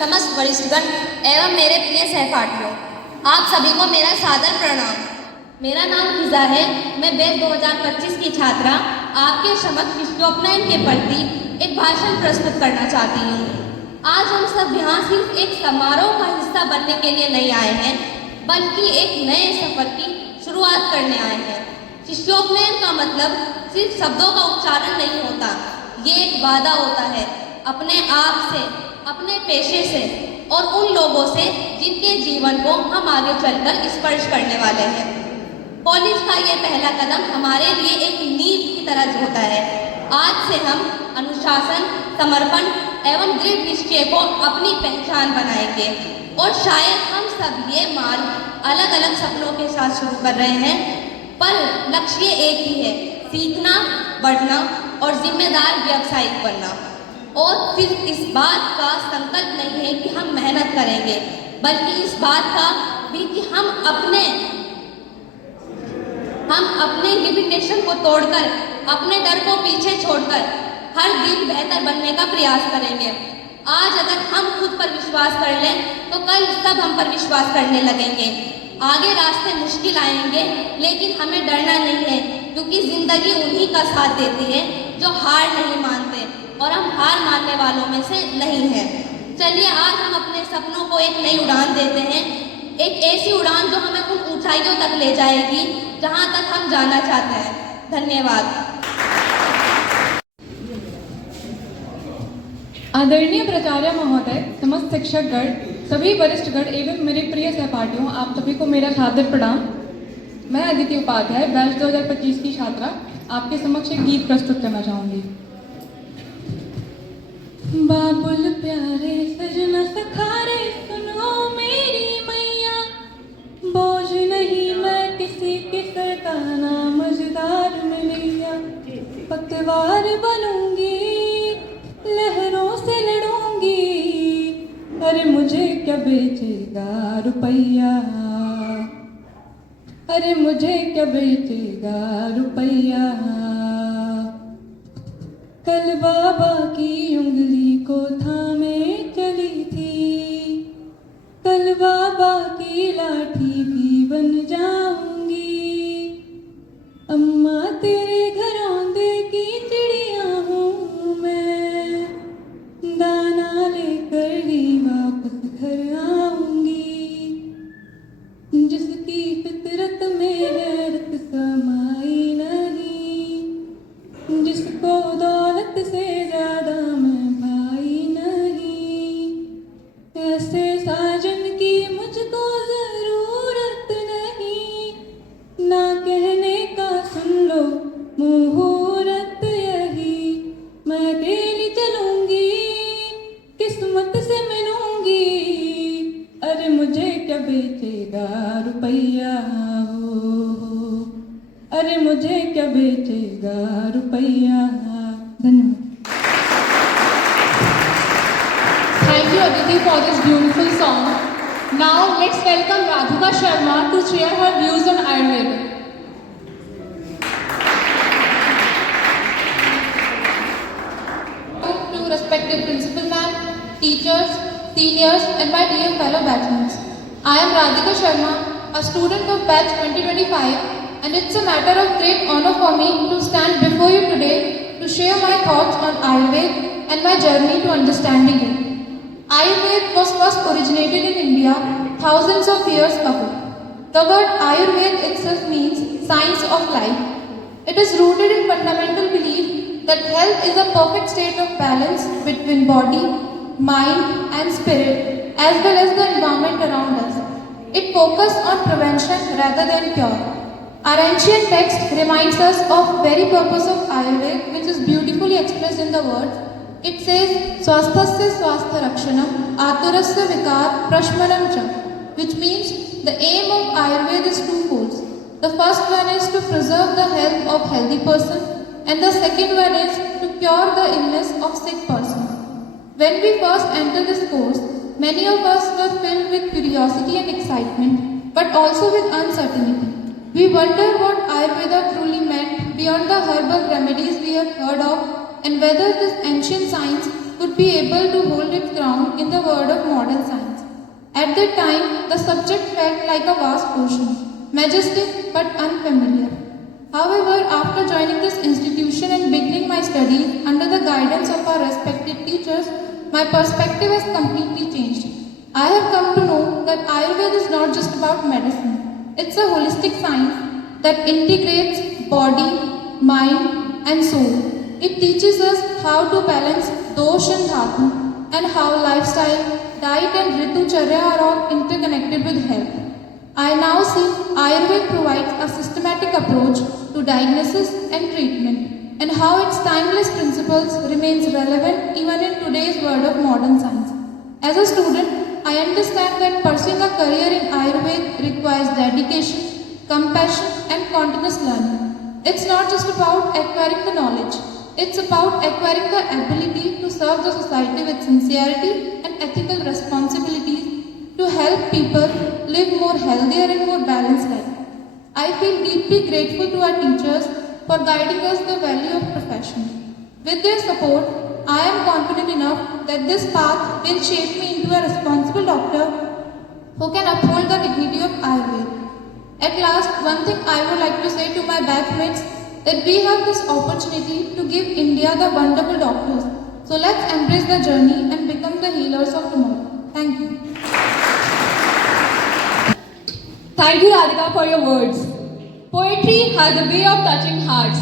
समस्त वरिष्ठगण एवं मेरे प्रिय सहपाठियों, आप सभी को मेरा सादर प्रणाम। मेरा नाम फिजा है। मैं बैच 2025 की छात्रा आपके समक्ष विश्वोपनयन के प्रति एक भाषण प्रस्तुत करना चाहती हूँ। आज हम सब यहाँ सिर्फ एक समारोह का हिस्सा बनने के लिए नहीं आए हैं, बल्कि एक नए सफर की शुरुआत करने आए हैं। शिष्योपनयन का मतलब सिर्फ शब्दों का उच्चारण नहीं होता, ये एक वादा होता है अपने आप से, अपने पेशे से और उन लोगों से जिनके जीवन को हम आगे चलकर स्पर्श करने वाले हैं। कॉलेज का ये पहला कदम हमारे लिए एक नींव की तरह होता है। आज से हम अनुशासन, समर्पण एवं दृढ़ निश्चय को अपनी पहचान बनाएंगे और शायद हम सब ये मार्ग अलग अलग सपनों के साथ शुरू कर रहे हैं, पर लक्ष्य एक ही है, सीखना, बढ़ना और जिम्मेदार व्यावसायिक बनना। और सिर्फ इस बात का संकल्प नहीं है कि हम मेहनत करेंगे, बल्कि इस बात का भी कि हम अपने लिमिटेशन को तोड़कर, अपने डर को पीछे छोड़कर हर दिन बेहतर बनने का प्रयास करेंगे। आज अगर हम खुद पर विश्वास कर लें तो कल सब हम पर विश्वास करने लगेंगे। आगे रास्ते मुश्किल आएंगे, लेकिन हमें डरना नहीं है, क्योंकि जिंदगी उन्हीं का साथ देती है जो हार नहीं मानते, और हम हार मानने वालों में से नहीं हैं। चलिए आज हम अपने सपनों को एक नई उड़ान देते हैं, एक ऐसी उड़ान जो हमें उन ऊंचाइयों तक ले जाएगी जहां तक हम जाना चाहते हैं। धन्यवाद। आदरणीय प्राचार्य महोदय, समस्त शिक्षकगण, सभी वरिष्ठगण एवं मेरे प्रिय सहपाठियों, आप सभी को मेरा सादर प्रणाम। मैं अदिति उपाध्याय, बैच 2025 की छात्रा, आपके समक्ष एक गीत प्रस्तुत करना चाहूंगी। बाबुल प्यारे सजना सखारे सुनो मेरी मैया, बोझ नहीं मैं किसी के सर का, ना मझदार मिलिया। पतवार बनूंगी, लहरों से लड़ूंगी, अरे मुझे क्या बेचेगा रुपैया, अरे मुझे क्या बेचेगा रुपैया। कल बाबा की उंगली को थामे चली थी, कल बाबा की लाठी भी बन जाऊंगी। अम्मा तेरे घरौंदे की चिड़िया हूँ मैं, दाना लेकर ही वापस घर आऊंगी। जिसकी फितरत में हैरत समाई नहीं, जिसको दौलत से ज्यादा मैं भाई नहीं, ऐसे साजन की मुझको जरूरत नहीं। ना कहने का सुन लो मुहूर्त यही, मैं अकेली चलूंगी, किस्मत से मिलूंगी। अरे मुझे क्या बेचेगा रुपैया हो, अरे मुझे क्या बेचेगा रुपैया। धन्यवाद। Thank you Aditi for this beautiful song. Now let's welcome Radhika Sharma to share her views on Ayurveda. To respected principal ma'am, teachers, seniors and my dear fellow batchmates. I am Radhika Sharma, a student of batch 2025, and it's a matter of great honor for me to stand before you today to share my thoughts on Ayurveda and my journey to understanding it. Ayurveda was first originated in India thousands of years ago. The word Ayurveda itself means science of life. It is rooted in fundamental belief that health is a perfect state of balance between body, mind and spirit, as well as the environment around us. It focuses on prevention rather than cure. Our ancient text reminds us of very purpose of Ayurveda, which is beautifully expressed in the words. It says, Swasthasya swastha rakshanam, aturasya vikar prashmanam cha, which means the aim of Ayurveda is twofold. The first one is to preserve the health of healthy person, and the second one is to cure the illness of sick person. When we first entered this course, many of us were filled with curiosity and excitement, but also with uncertainty. We wonder what Ayurveda truly meant beyond the herbal remedies we have heard of, and whether this ancient science could be able to hold its ground in the world of At that time, the subject felt like a vast ocean, majestic but unfamiliar. However, after joining this institution and beginning my studies under the guidance of our respected teachers, my perspective has completely changed. I have come to know that Ayurveda is not just about medicine. It's a holistic science that integrates body, mind and soul. It teaches us how to balance dosh and dhatu and how lifestyle, diet and ritu charya are all interconnected with health. I now see Ayurveda provides a systematic approach to diagnosis and treatment and how its timeless principles remains relevant even in today's world of modern science. As a student, I understand that pursuing a career in Ayurveda requires dedication, compassion and continuous learning. It's not just about acquiring the knowledge, it's about acquiring the ability to serve the society with sincerity and ethical responsibilities to help people live more healthier and more balanced life. I feel deeply grateful to our teachers for guiding us the value of profession. With their support, I am confident enough that this path will shape me into a responsible doctor who can uphold the dignity of Ayurveda. At last, one thing I would like to say to my batchmates that we have this opportunity to give India the wonderful doctors. So let's embrace the journey and become the healers of tomorrow. Thank you. Thank you, Radhika, for your words. Poetry has a way of touching hearts.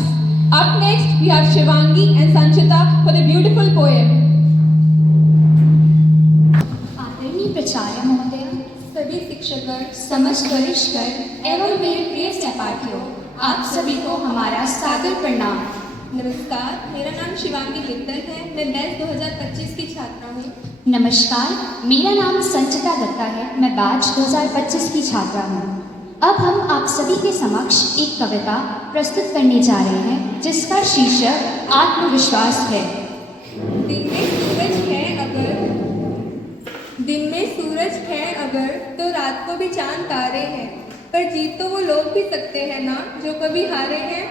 Up next, we have Shivangi and Sanchita for the beautiful poem. आदरणीय प्राचार्य महोदय, सभी शिक्षकगण, समस्त वरिष्ठगण एवं मेरे प्रिय सहपाठियों, आप सभी को हमारा सादर प्रणाम। नमस्कार, मेरा नाम शिवांगी लिप्तल है। मैं बैच 2025 की छात्रा हूँ। नमस्कार, मेरा नाम संचिता दत्ता है। मैं बैच 2025 की छात्रा हूँ। अब हम आप सभी के समक्ष एक कविता प्रस्तुत करने जा रहे हैं जिसका शीर्षक आत्मविश्वास है। दिन में सूरज है अगर तो रात को भी चांद तारे हैं, पर जीत तो वो लोग भी सकते हैं ना जो कभी हारे हैं।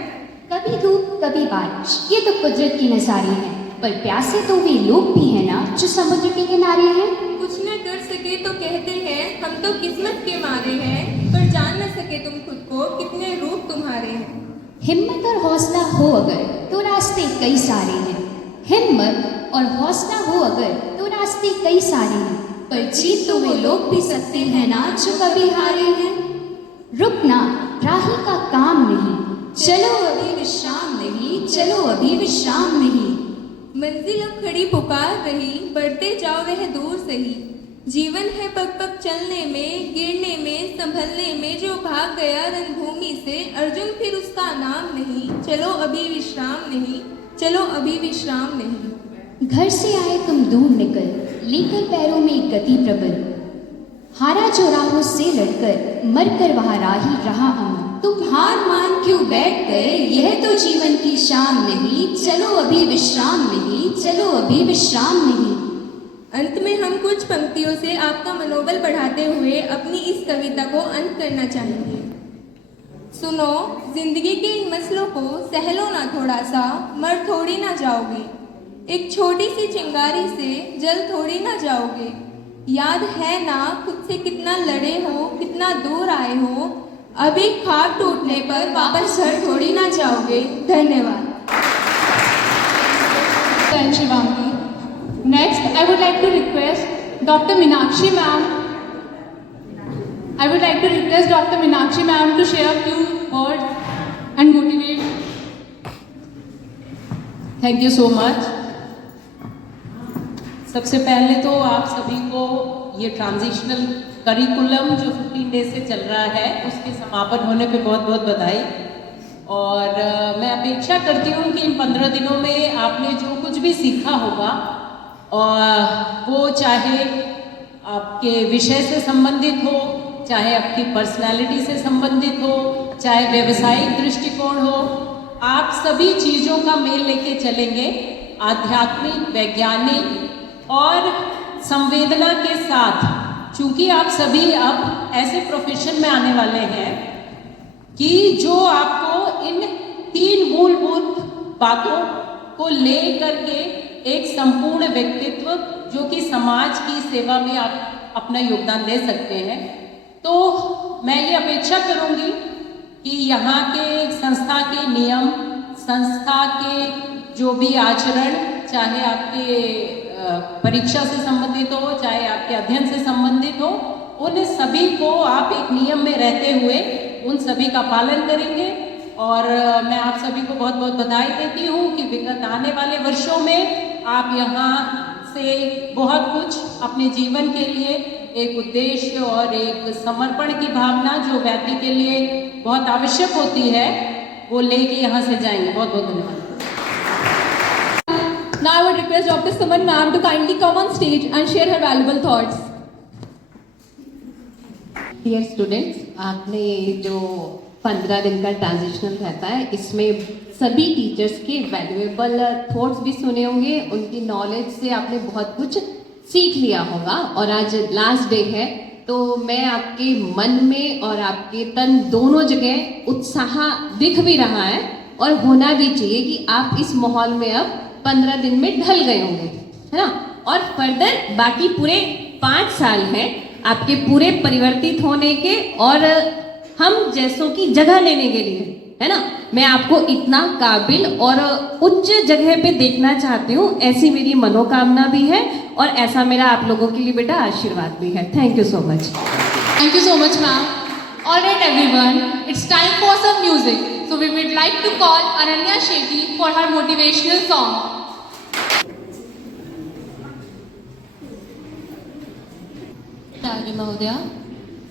कभी धूप कभी बारिश, ये तो कुदरत की नज़ारे हैं, पर प्यासे तो वे लोग भी हैं ना जो समुद्र के किनारे हैं। कुछ न कर सके तो कहते हैं हम तो किस्मत के मारे हैं, पर जान न सके तुम खुद को कितने रूप तुम्हारे हैं। हिम्मत और हौसला हो अगर तो रास्ते कई सारे हैं। हिम्मत और हौसला हो अगर तो रास्ते कई सारे हैं, पर जीत तो वे लोग भी सकते हैं ना जो कभी हारे हैं। रुकना राही का काम नहीं, चलो अभी विश्राम नहीं, चलो अभी विश्राम नहीं। मंजिल अब खड़ी पुकार रही, बढ़ते जाओ वह दूर से ही। जीवन है पग पग चलने में, गिरने में, संभलने में। जो भाग गया रणभूमि से, अर्जुन फिर उसका नाम नहीं। चलो अभी विश्राम नहीं, चलो अभी विश्राम नहीं। घर से आए तुम दूर निकल, लेकर पैरों में गति प्रबल। हारा जो राहों से लड़कर, मरकर वहाँ राही रहा अमर। तुम हार मान क्यों बैठ गए, यह तो जीवन की शाम नहीं। चलो अभी विश्राम नहीं, चलो अभी विश्राम नहीं। अंत में हम कुछ पंक्तियों से आपका मनोबल बढ़ाते हुए अपनी इस कविता को अंत करना चाहेंगे। सुनो, जिंदगी के इन मसलों को सहलो ना थोड़ा सा, मर थोड़ी ना जाओगे। एक छोटी सी चिंगारी से जल थोड़ी ना जाओगे। याद है ना खुद से कितना लड़े हो, कितना दूर आए हो। अभी खाट टूटने पर वापस घर थोड़ी ना जाओगे। धन्यवाद। Thank you, Shivangi. Next, I would like to request Dr. Meenakshi ma'am. I would like to request Dr. Meenakshi ma'am to share a few words and motivate. Thank you so much. सबसे पहले तो आप सभी को ये transitional curriculum जो 15 days से चल रहा है उसके समापन होने पे बहुत बहुत बधाई। और मैं अपेक्षा करती हूँ कि इन 15 दिनों में आपने जो कुछ भी सीखा होगा और वो चाहे आपके विषय से संबंधित हो, चाहे आपकी पर्सनालिटी से संबंधित हो, चाहे व्यवसायिक दृष्टिकोण हो, आप सभी चीज़ों का मेल लेके चलेंगे आध्यात्मिक, वैज्ञानिक और संवेदना के साथ। चूंकि आप सभी अब ऐसे प्रोफेशन में आने वाले हैं कि जो आपको इन 3 मूलभूत बातों को ले करके एक संपूर्ण व्यक्तित्व जो कि समाज की सेवा में आप अपना योगदान दे सकते हैं। तो मैं ये अपेक्षा करूँगी कि यहाँ के संस्था के नियम, संस्था के जो भी आचरण, चाहे आपके परीक्षा से संबंधित हो, चाहे आपके अध्ययन से संबंधित हो, उन सभी को आप एक नियम में रहते हुए उन सभी का पालन करेंगे। और मैं आप सभी को बहुत बहुत बधाई देती हूँ कि विगत आने वाले वर्षों में आप यहाँ से बहुत कुछ अपने जीवन के लिए एक उद्देश्य और एक समर्पण की भावना जो व्यक्ति के लिए बहुत आवश्यक होती है, वो लेके यहाँ से जाएंगे। बहुत बहुत धन्यवाद। Now I would request Dr. Suman ma'am to kindly come on stage and share her valuable thoughts. Dear students, आपने जो 15 दिन का ट्रांजिशनल रहता है, इसमें सभी टीचर्स के वैल्यूएबल थॉट्स भी सुने होंगे, उनकी नॉलेज से आपने बहुत कुछ सीख लिया होगा। और आज लास्ट डे है, तो मैं आपके मन में और आपके तन दोनों जगह उत्साह दिख भी रहा है और होना भी चाहिए कि आप इस माहौल में अब 15 दिन में ढल गए होंगे, है ना। और फर्दर बाकी पूरे 5 साल हैं आपके पूरे परिवर्तित होने के और हम जैसों की जगह लेने के लिए, है ना। मैं आपको इतना काबिल और उच्च जगह पे देखना चाहती हूँ, ऐसी मेरी मनोकामना भी है और ऐसा मेरा आप लोगों के लिए बेटा आशीर्वाद भी है। Thank you so much. Thank you so much, ma'am. Alright, everyone, it's time for some music. So we would like to call Ananya Shetty for her motivational song. आचार्य महोदया,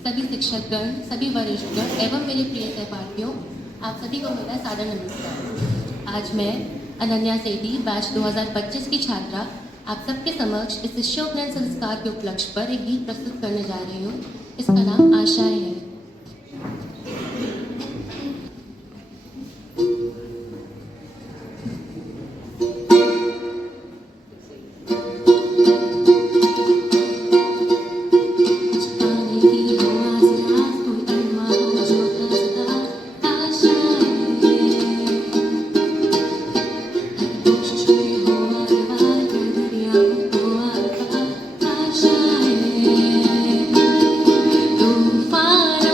सभी शिक्षकगण, सभी वरिष्ठगण एवं मेरे प्रिय सहपाठियों, आप सभी को मेरा सादर नमस्कार। आज मैं अनन्या सेठी बैच 2025 की छात्रा आप सबके समक्ष इस शिष्योपनयन संस्कार के उपलक्ष्य पर एक गीत प्रस्तुत करने जा रही हूँ। इसका नाम आशाएं है। तूफान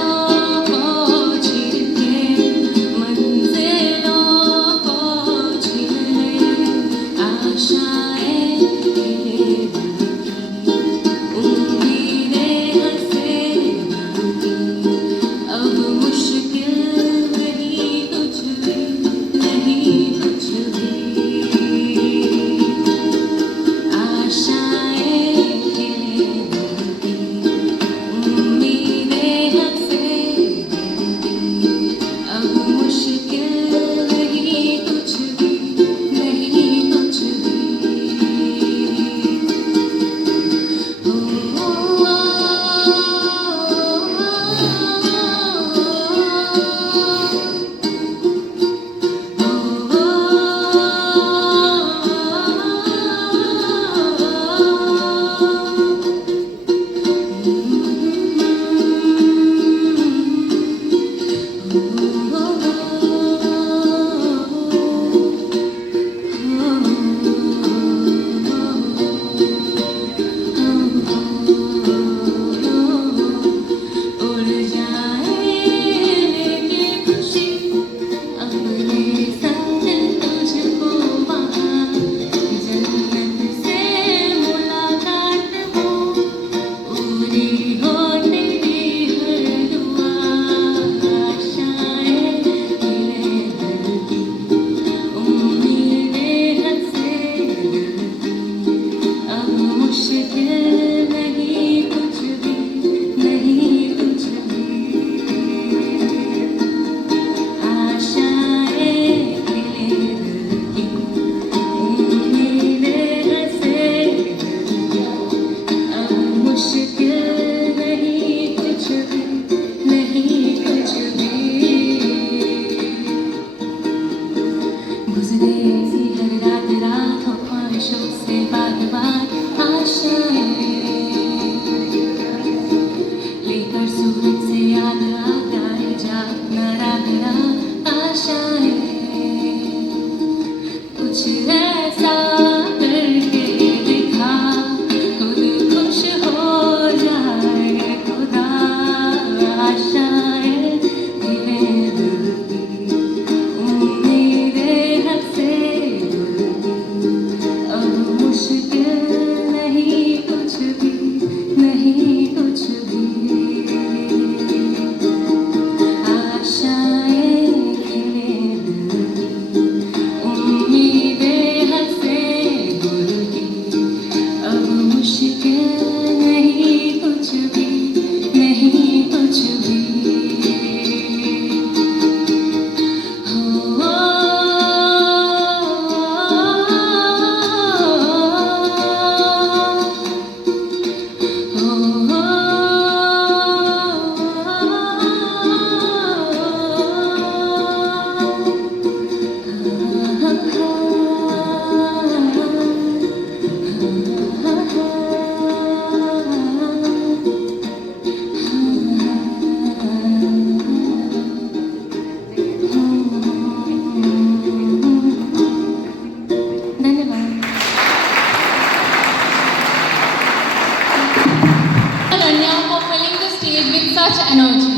stage with such energy.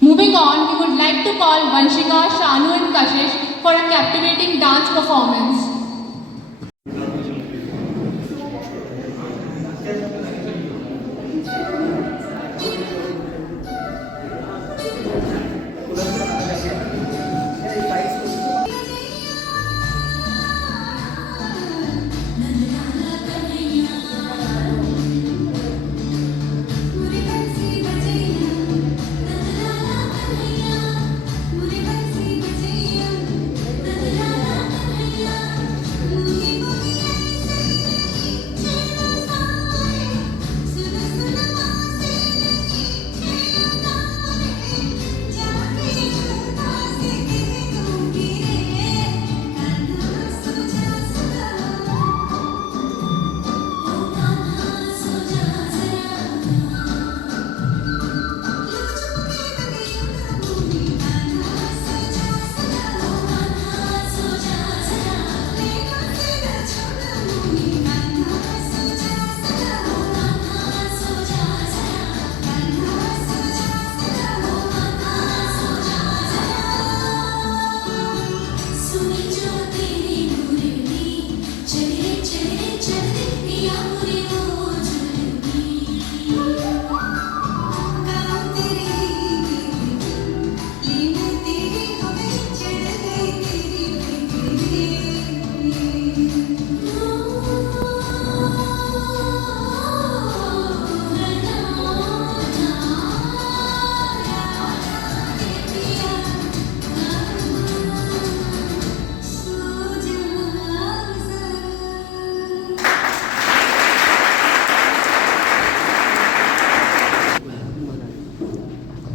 Moving on, we would like to call Vanshika, Shanu and Kashish for a captivating dance performance.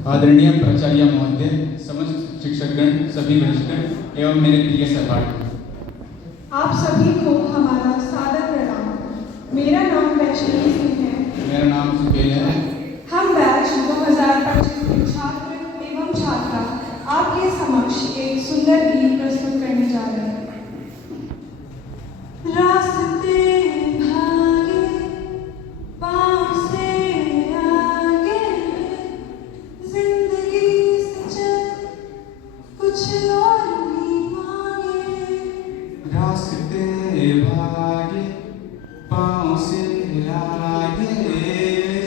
आदरणीय प्राचार्य महोदय, समस्त शिक्षकगण, सभी वरिष्ठगण एवं मेरे प्रिय सहपाठी, आप सभी को हमारा सादर प्रणाम। मेरा नाम वैष्णवी सिंह है। मेरा नाम सुहेल है। हम बैच 2025 के छात्र एवं छात्रा आपके समक्ष एक सुंदर गीत प्रस्तुत करने जा रहे हैं। रास्ते भागे पाँव से आगे, जिंदगी से चल कुछ और भी मांगे। रास्ते भागे पाँव से आगे,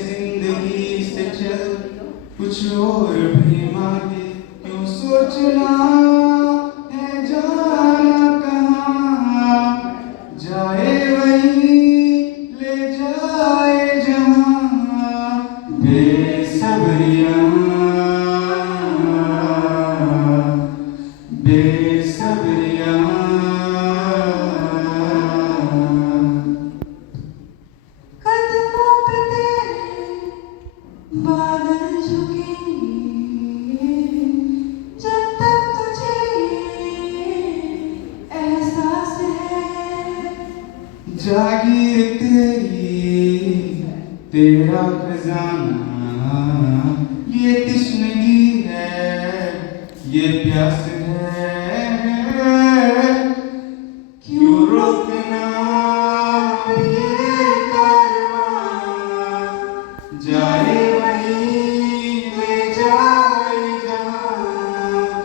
जिंदगी से चल कुछ और भी मांगे। क्यों सोचना है जाना कहाँ, जाए वहीं ले जाए जहाँ। बेसब्रियाँ बेसब्रियाँ कदमों पे तेरे बादल झुकेंगे, जब तक तुझे एहसास है। जागीर तेरी तेरा खजाना, ये तश्नगी है ये प्यास है। क्यों रोकना ये कारवां, जाए वहीं ले जाए जहाँ।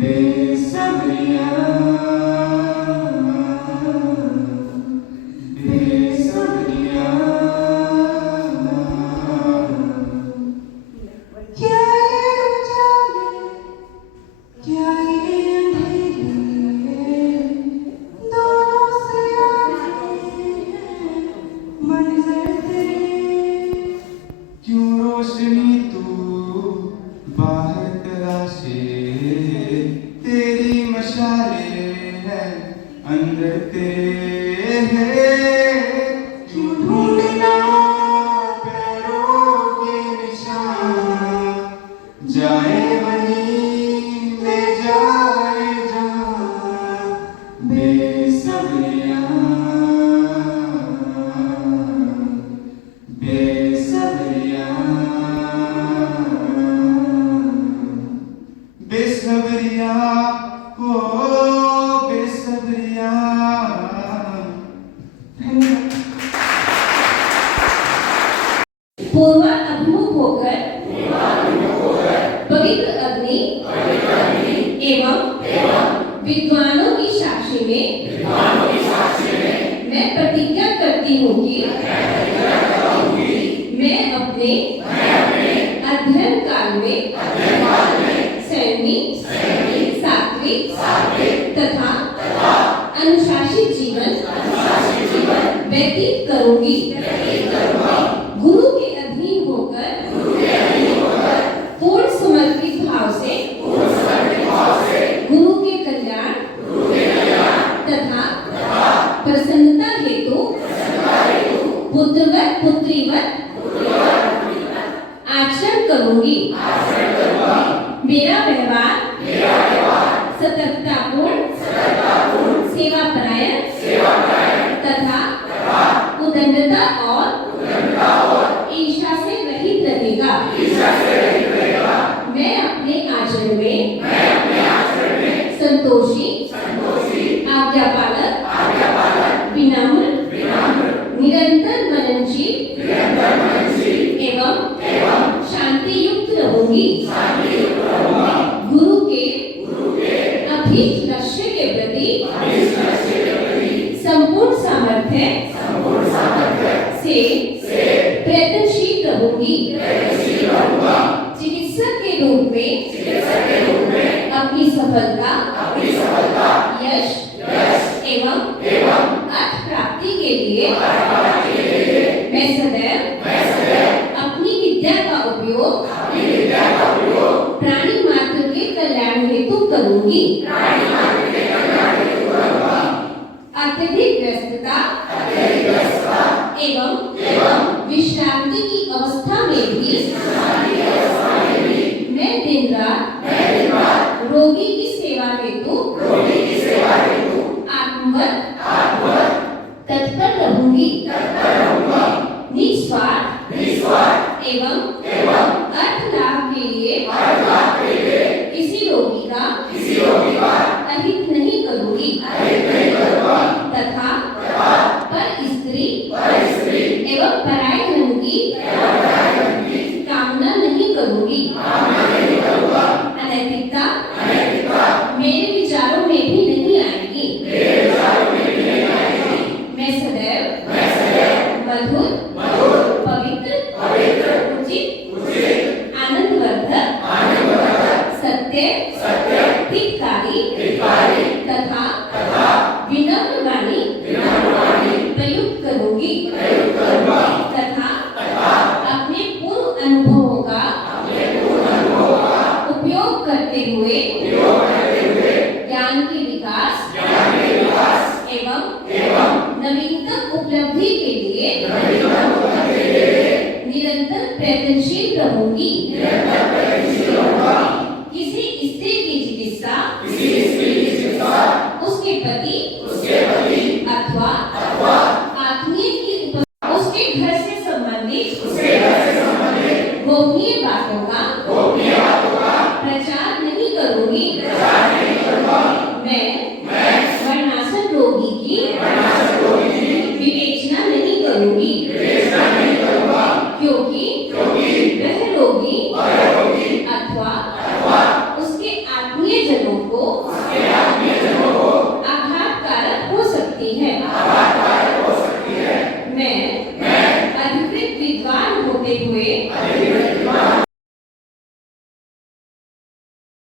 बेसब्रियाँ बेसब्रियाँ क्या ये उजाले क्या ये अंधेरे, दोनों से आगे हैं मंज़र तेरे। क्यों रोशनी तू बाहर तराशे, तेरी मशाले है अंदर तेरे। क्यों ढूंढना पैरों के निशान, जाए वहीं ले जाए जहाँ। बेसब्रियाँ बेसब्रियाँ बेसब्रियाँ हो बेसब्रियाँ पूर्वाभिमुख होकर पवित्र अग्नि एवं विद्वानों की साक्षी में मैं प्रतिज्ञा करती हूँ कि मैं अपने अध्ययन काल में संयमी, सात्विक तथा अनुशासित जीवन व्यतीत करूंगी। गुरु के अधीन होकर पूर्ण समर्पित भाव से गुरु के कल्याण तथा प्रसन्नता हेतु पुत्रवत पुत्रीवत आचरण करूंगी। मेरा व्यवहार सतर्कतापूर्ण, सेवापरायण तथा उदंडता और ईर्ष्या से रहित रहेगा। मैं अपने आचरण में संतोषी, आज्ञापालक, विनम्र, निरंतर मननशील एवं शांति युक्त रहूंगी। गुरु के अभीष्ट लक्ष्य के प्रति संपूर्ण सामर्थ्य से प्रयत्नशील रहूंगी। चिकित्सक के रूप में अपनी सफलता, यश एवं अर्थ प्राप्ति के लिए मैं सदैव अपनी विद्या का उपयोग प्राणी मात्र के कल्याण हेतु करूंगी। अत्यधिक व्यस्तता एवं विश्रांति की अवस्था में भी मैं दिन रात रोगी की सेवा हेतु आत्मवत तत्पर रहूंगी। निस्वार्थ एवं अर्थ लाभ के लिए किसी रोगी का अहित नहीं करूंगी तथा पर स्त्री एवं पराय धन की कामना नहीं करूंगी। अनैतिकता मेरे विचारों में भी नहीं आएगी। मैं सदैव मधुर, पवित्र, उचित, आनंदवर्धक, सत्य, हितकारी तथा विनम्र वाणी प्रयुक्त करूंगी तथा अपने पूर्व अनुभवों का उपयोग करते हुए ज्ञान के विकास एवं नवीनतम उपलब्धि के लिए निरंतर प्रयत्नशील रहूंगी। किसी